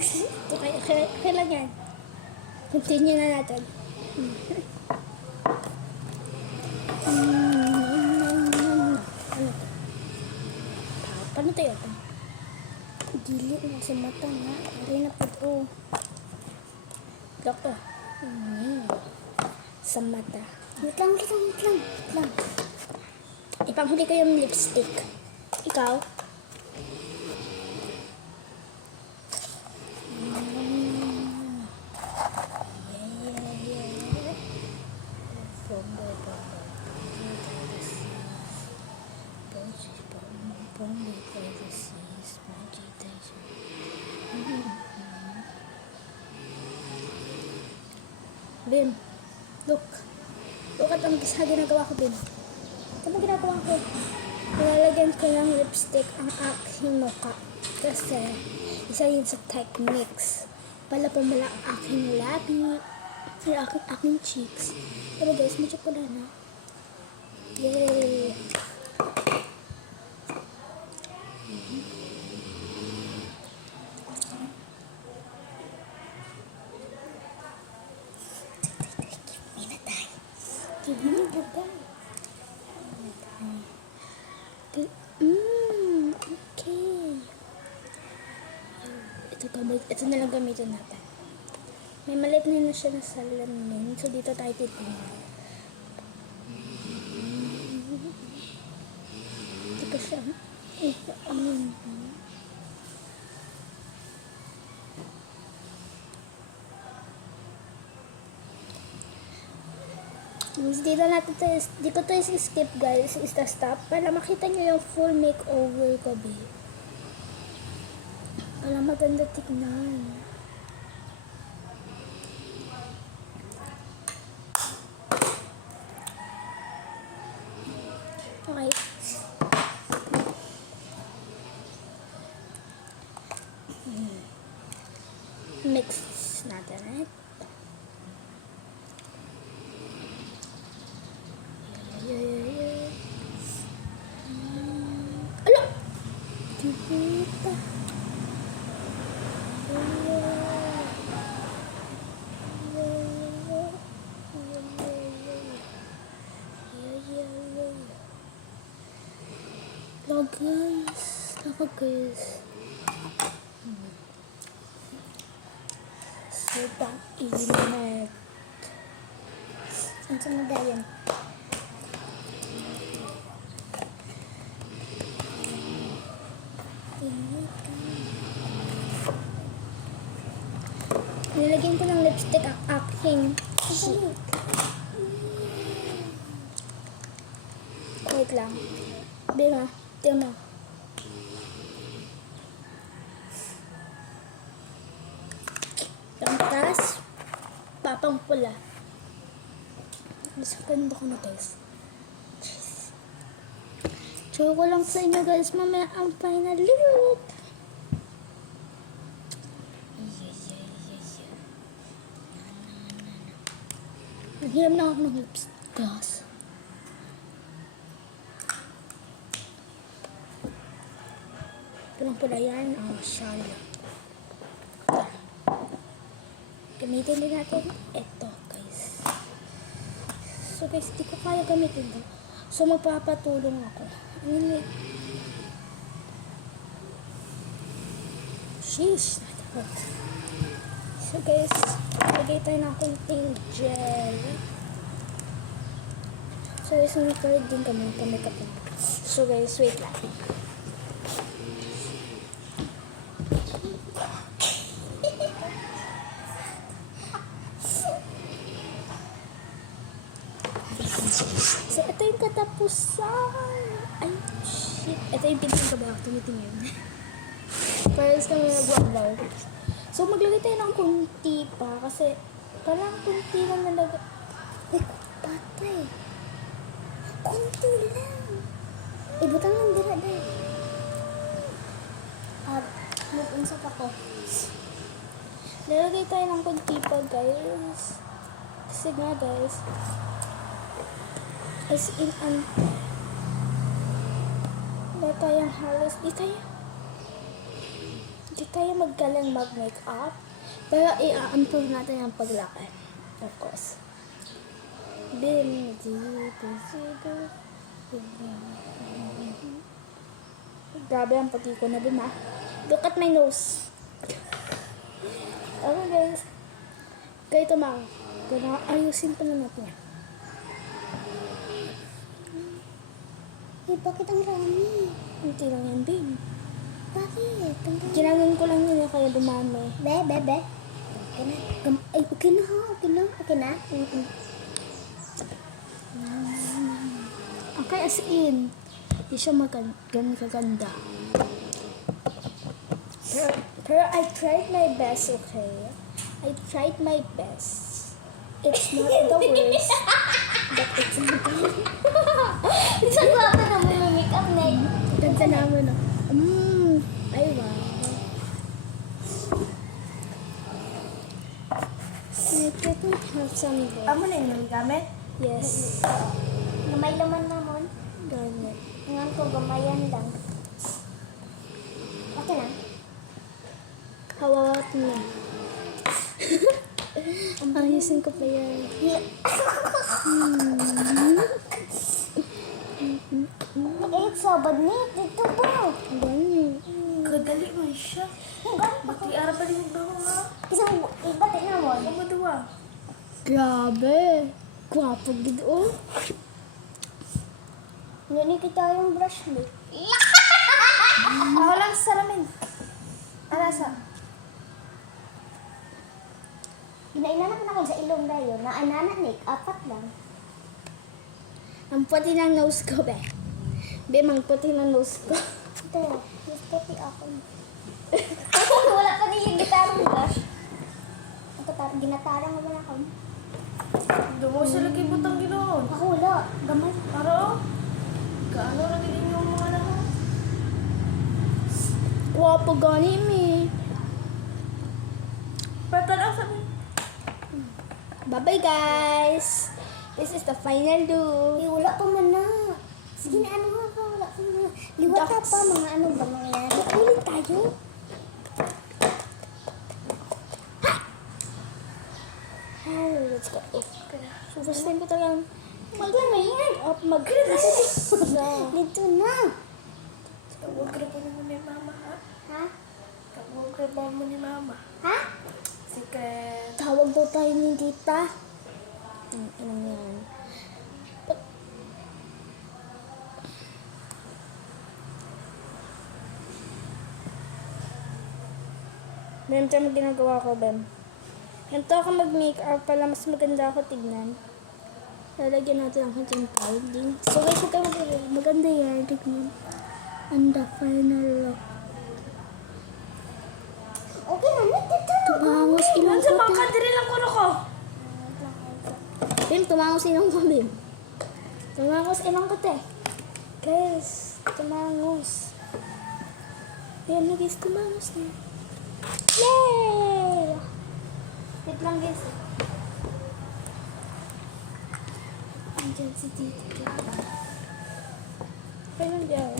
Okay lang yan. Continue na natin. Ano to? Paano tayo ito? Dili na sa mata na. Ari na po ito. Doktor. Sa mata. Wait lang. Ipanghuli ko yung lipstick. Ikaw? Ben, look at ang ginagawa ko, Ben. Ito ang ginagawa ko. Nilalagyan ko ng lipstick ang aking mukha. Kasi, isa yun sa techniques. Pala pumala ang aking labi, aking cheeks. Pero guys, medyo pala na. Yay! Okay. Ito na lang gamitin natin. May maliit na siya na salamin. So, dito tayo titingnan. Ito pa siya. Di ko to skip guys, is the stop para makita nyo yung full makeover ko, babe. Para maganda tignan. Okay. Mix natin eh. Ala! Dito. Guys. Sobrang init. Saan na ba yan? Nilagyan ko ng lipstick ang aking cheek. Wait lang. Bima, tingnan mo. Yung taas, papang pula. Mas ganda ko na guys. Show ko lang sa inyo guys, mamaya ang final look. Naghiram na ako ng lipstick gloss. Pulang pula yan. Oh, shala. Gamitin din natin ito guys. So guys, di ko kaya gamitin ito. So magpapatulong ako. Anyway. Sheesh, natakot. So guys, lagay tayo ng konting gel. So guys, nag-record din kami ng pamikap na. So guys, wait lang. So, ito yung katapusan. Ay, shit. Ito yung pinting kabayak. Tumitingin. Parang kami nag-vlog. So, maglagay tayo ng kunti pa. Kasi, parang kunti lang nalagay. Eh, patay. Kunti lang. Ibutang lang dira dahil. At, mag-unsap ako. Nalagay tayo ng kunti pa, guys. Kasi nga, guys. As in, wala tayong halos. Di tayo magaling mag-makeup. Pero i-improve natin ang paglaki. Of course. Grabe ang puti ko na dun, ha? Look at my nose. Okay, guys. Ganito mga. Ayusin pa na natin yan. Bakit ang rami? Hindi lang yan, babe. Bakit? Ginagin ko lang yun kaya dumami. Be. Okay na. Ay, okay na ha. Okay na. Okay, as in. Hindi siya ganun kaganda. Pero I tried my best, okay? I tried my best. It's not the worst. But it's not the worst. Isang guwapo na mo yung makeup na yun. Ganda naman, no? Ay, wow. Let me have some there. Amo na yung gamit? Yes. Gamay laman naman. Garnet. Ngayon ko, gamayan lang. Okay na. Hawawat mo. Ayusin ko pa yan. Eh, sabad ni. Dito ba? Ganyan. Kadali man siya. Bati ara pa rin ba nga? Isang iba na mo. Ano duwa? Grabe. Gwapo gid, oh. Hindi kita yung brush mo. Ako lang sa salamin. Alasa. Inainanak na ko sa ilong na yun. Naananak ni, 4 lang. Ang puti ng nose ko, be. Be, mang puti ng nose ko. Ito, mas puti ako. Wala pa rin yung gitarang brush. Ginatarang naman ako. Dumo siya lagi butang ginoon. Ako wala. Gamay. Aro? Kaano na din yung mga lahat? Gwapo gani, me. Pwede lang sabi. Bye-bye, guys. This is the final look. Eh, wala pa man na. Sige na, ano nga pa, wala pa na. Liwata pa, mga ano ba mangyayari? Ulit tayo. Oh, let's go. So, first time ko talagang Mag-up, Dito na. Huwag ka mo ni mama, ha? Ha? Huwag ka mo ni mama. Ha? Secret. tawag daw tayo ni tita. Ano yan? Bem, ito ang ginagawa ko, Bem. Ganito ako mag-makeup pala mas maganda ako tignan. Lalagyan natin ang konting powder. So guys, huwag kayo maganda yan. Tignan. And the final look. Okay na, dito. Tumangos ilong Ano sa ko. mga kadiri lang kuno ko? Bim, tumangos ilong ko, Bim. Tumangos ilong ko, te. Guys, tumangos. Ayan na guys, tumangos na. Yay! Wait lang guys. Andiyan si tita. Pero hindi ako.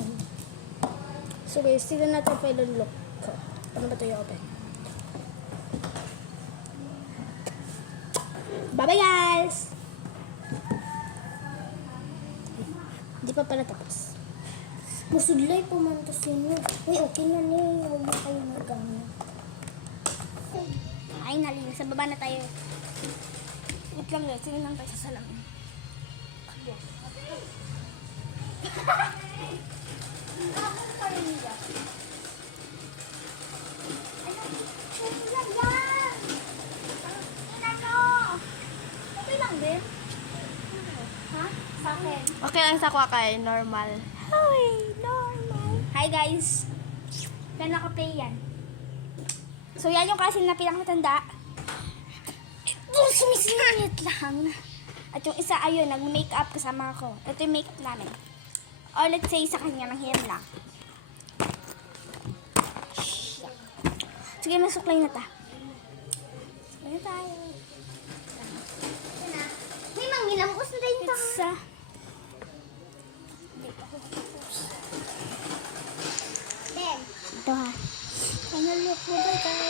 So guys, tignan natin pa yung look ko. Paano ba ito yung open? Bye-bye guys! Hindi pa pala tapos. Masudlay po man to sino. Uy, okay na ni. Huwag na kayo magano. Finally, nasa baba na tayo. Wait lang guys, tingnan lang tayo sa salamin. Okay lang din. Ha? Sa akin. Okay lang sa kwa kay normal. Hi, normal. Hi guys. Kaya naka-play yan. So yan yung kasi na pinakamatanda. Ito, sumisingit lang. At yung isa, ayun, nag-makeup kasama ako. Ito yung makeup namin. Or let's say, sa kanya, ng hair lang. Sige, masuklay na ta. Suklay na tayo. May manghilamos na rin ito. It's, Ben. ito ha. Final Bye guys.